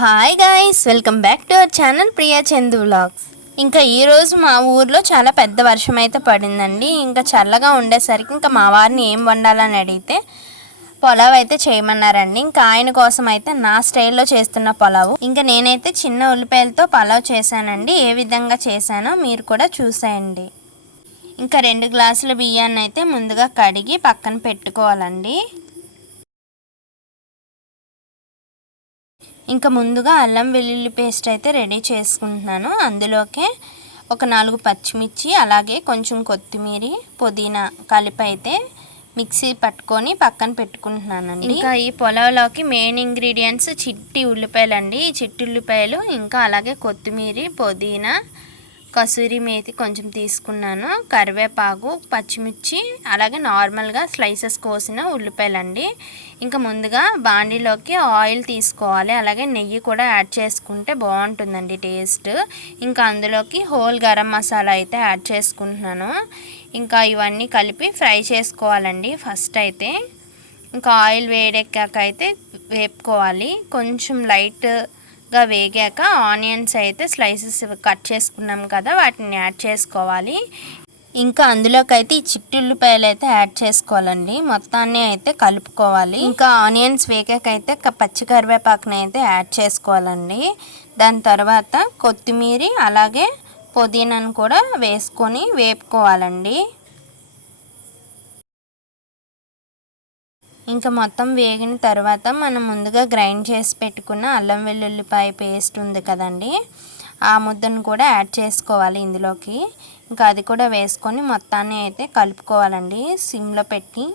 Hi guys, welcome back to our channel Priya Chandu vlogs. ఇంకా ఈరోజు మా ఊర్లో చాలా పెద్ద వర్షం అయితే పడిందండి. ఇంకా చల్లగా ఉండేసరికి ఇంకా మా వారిని ఏం వండాలని అడిగితే పులావ్ అయితే చేయమన్నారండి. ఇంకా ఆయన కోసం అయితే నా స్టైల్లో చేస్తున్న పులావు. ఇంకా నేనైతే చిన్న ఉల్లిపాయలతో పులావ్ చేశానండి. ఏ విధంగా చేశానో మీరు కూడా చూసేయండి. ఇంకా 2 గ్లాసుల బియ్యాన్ని అయితే ముందుగా కడిగి పక్కన పెట్టుకోవాలండి. ఇంకా ముందుగా అల్లం వెల్లుల్లి పేస్ట్ అయితే రెడీ చేసుకుంటున్నాను. అందులోకే ఒక 4 పచ్చిమిర్చి, అలాగే కొంచెం కొత్తిమీర, పుదీనా కలిపి అయితే మిక్సీ పట్టుకొని పక్కన పెట్టుకుంటున్నానండి. ఇంకా ఈ పులావ్లోకి మెయిన్ ఇంగ్రీడియంట్స్ చిట్టి ఉల్లిపాయలండి. ఈ చిట్టి ఉల్లిపాయలు, ఇంకా అలాగే కొత్తిమీర, పుదీనా, కసూరి మేతి కొంచెం తీసుకున్నాను, కరివేపాకు, పచ్చిమిర్చి, అలాగే నార్మల్గా స్లైసెస్ కోసిన ఉల్లిపాయలండి. ఇంకా ముందుగా బాండీలోకి ఆయిల్ తీసుకోవాలి, అలాగే నెయ్యి కూడా యాడ్ చేసుకుంటే బాగుంటుందండి టేస్ట్. ఇంకా అందులోకి హోల్ గరం మసాలా అయితే యాడ్ చేసుకుంటున్నాను. ఇంకా ఇవన్నీ కలిపి ఫ్రై చేసుకోవాలండి ఫస్ట్ అయితే. ఇంకా ఆయిల్ వేడెక్కాక అయితే వేపుకోవాలి. కొంచెం లైట్గా వేగాక ఆనియన్స్ అయితే స్లైసెస్ కట్ చేసుకున్నాం కదా, వాటిని యాడ్ చేసుకోవాలి. ఇంకా అందులోకి అయితే ఈ చిట్టి ఉల్లిపాయలు అయితే యాడ్ చేసుకోవాలండి. మొత్తాన్ని అయితే కలుపుకోవాలి. ఇంకా ఆనియన్స్ వేగాక అయితే పచ్చి కరివేపాకుని అయితే యాడ్ చేసుకోవాలండి. దాని తర్వాత కొత్తిమీర, అలాగే పుదీనాను కూడా వేసుకొని వేపుకోవాలండి. ఇంకా మొత్తం వేగిన తర్వాత మనం ముందుగా గ్రైండ్ చేసి పెట్టుకున్న అల్లం వెల్లుల్లిపాయ పేస్ట్ ఉంది కదండి, ఆ ముద్దను కూడా యాడ్ చేసుకోవాలి ఇందులోకి. ఇంకా అది కూడా వేసుకొని మొత్తాన్ని అయితే కలుపుకోవాలండి సిమ్లో పెట్టి.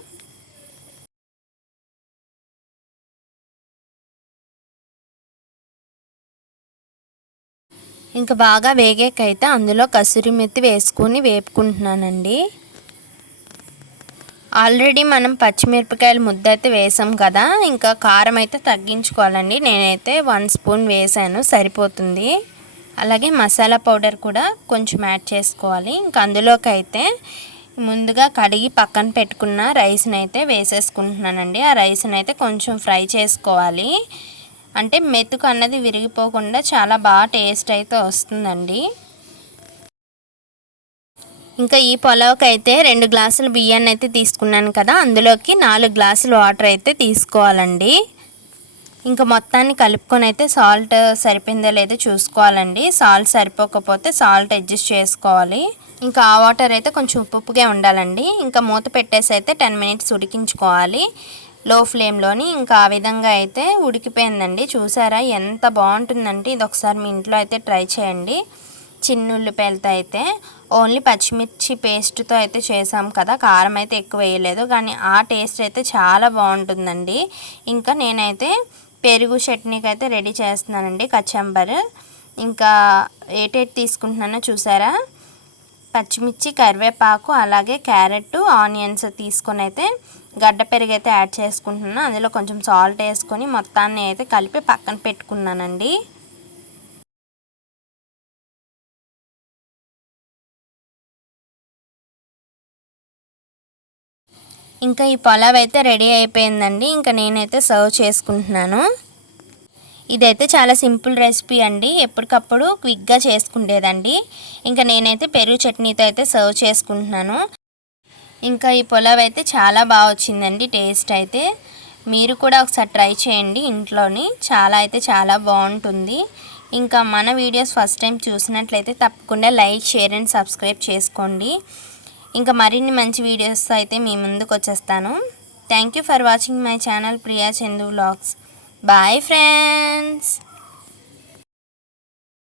ఇంకా బాగా వేగాకైతే అందులో కసూరి మెత్తి వేసుకొని వేపుకుంటున్నానండి. ఆల్రెడీ మనం పచ్చిమిరపకాయల ముద్ద అయితే వేసాం కదా, ఇంకా కారం అయితే తగ్గించుకోవాలండి. నేనైతే 1 స్పూన్ వేసాను, సరిపోతుంది. అలాగే మసాలా పౌడర్ కూడా కొంచెం యాడ్ చేసుకోవాలి. ఇంకా అందులోకి అయితే ముందుగా కడిగి పక్కన పెట్టుకున్న రైస్ని అయితే వేసేసుకుంటున్నానండి. ఆ రైస్ని అయితే కొంచెం ఫ్రై చేసుకోవాలి, అంటే మెతుకు అన్నది విరిగిపోకుండా చాలా బాగా టేస్ట్ అయితే వస్తుందండి. ఇంకా ఈ పులావ్కి అయితే 2 గ్లాసుల బియ్యాన్ని అయితే తీసుకున్నాను కదా, అందులోకి 4 గ్లాసులు వాటర్ అయితే తీసుకోవాలండి. ఇంకా మొత్తాన్ని కలుపుకొని అయితే సాల్ట్ సరిపోయిందో లేదో చూసుకోవాలండి. సాల్ట్ సరిపోకపోతే సాల్ట్ అడ్జస్ట్ చేసుకోవాలి. ఇంకా ఆ వాటర్ అయితే కొంచెం ఉప్పుగా ఉండాలండి. ఇంకా మూత పెట్టేసి అయితే 10 మినిట్స్ ఉడికించుకోవాలి లో ఫ్లేమ్లోని. ఇంకా ఆ విధంగా అయితే ఉడికిపోయిందండి. చూసారా ఎంత బాగుంటుందంటే, ఇది ఒకసారి మీ ఇంట్లో అయితే ట్రై చేయండి. చిన్న ఉల్లిపాయలతో అయితే ఓన్లీ పచ్చిమిర్చి పేస్ట్తో అయితే చేసాం కదా, కారం అయితే ఎక్కువ వేయలేదు, కానీ ఆ టేస్ట్ అయితే చాలా బాగుంటుందండి. ఇంకా నేనైతే పెరుగు చట్నీకి అయితే రెడీ చేస్తున్నానండి, కచంబర్. ఇంకా ఏటేటి తీసుకుంటున్నానో చూసారా, పచ్చిమిర్చి, కరివేపాకు, అలాగే క్యారెట్, ఆనియన్స్ తీసుకొని అయితే గడ్డ పెరుగు అయితే యాడ్ చేసుకుంటున్నాను. అందులో కొంచెం సాల్ట్ వేసుకొని మొత్తాన్ని అయితే కలిపి పక్కన పెట్టుకున్నానండి. ఇంకా ఈ పులావ్ అయితే రెడీ అయిపోయిందండి. ఇంకా నేనైతే సర్వ్ చేసుకుంటున్నాను. ఇదైతే చాలా సింపుల్ రెసిపీ అండి, ఎప్పటికప్పుడు క్విక్గా చేసుకుంటేదండి. ఇంకా నేనైతే పెరుగు చట్నీతో అయితే సర్వ్ చేసుకుంటున్నాను. ఇంకా ఈ పులావ్ అయితే చాలా బాగా వచ్చిందండి టేస్ట్ అయితే. మీరు కూడా ఒకసారి ట్రై చేయండి ఇంట్లోని, చాలా బాగుంటుంది. ఇంకా మన వీడియోస్ ఫస్ట్ టైం చూసినట్లయితే తప్పకుండా లైక్, షేర్ అండ్ సబ్స్క్రైబ్ చేసుకోండి. ఇంకా మరిన్ని మంచి వీడియోస్ అయితే మీ ముందుకు వచ్చేస్తాను. Thank you for watching my channel Priya Chandu vlogs. Bye friends.